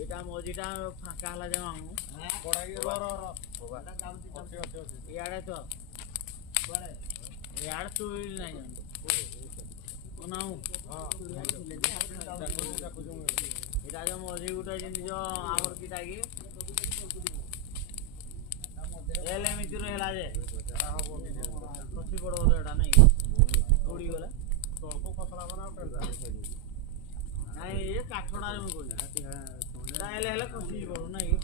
এটা মজিটা ফাঁকা হলা যে মামু ইয়াড়ে তো ইয়াড়ে তুই নাই এটা যে মজি গুটা জিনিস আমার কিটা কি এলে মিতির হেলা যে ଖସି ପଡିବ ତ ଏଟା ନାଇଁ ଉଡି ଗଲା ତଳକୁ ଖସଲା ମାନେ ନାଇଁ ଏ କାଠଟା ମୁଁ କହୁଛି ଏଟା ହେଲେ ଖସି ଯିବ ନାଇଁ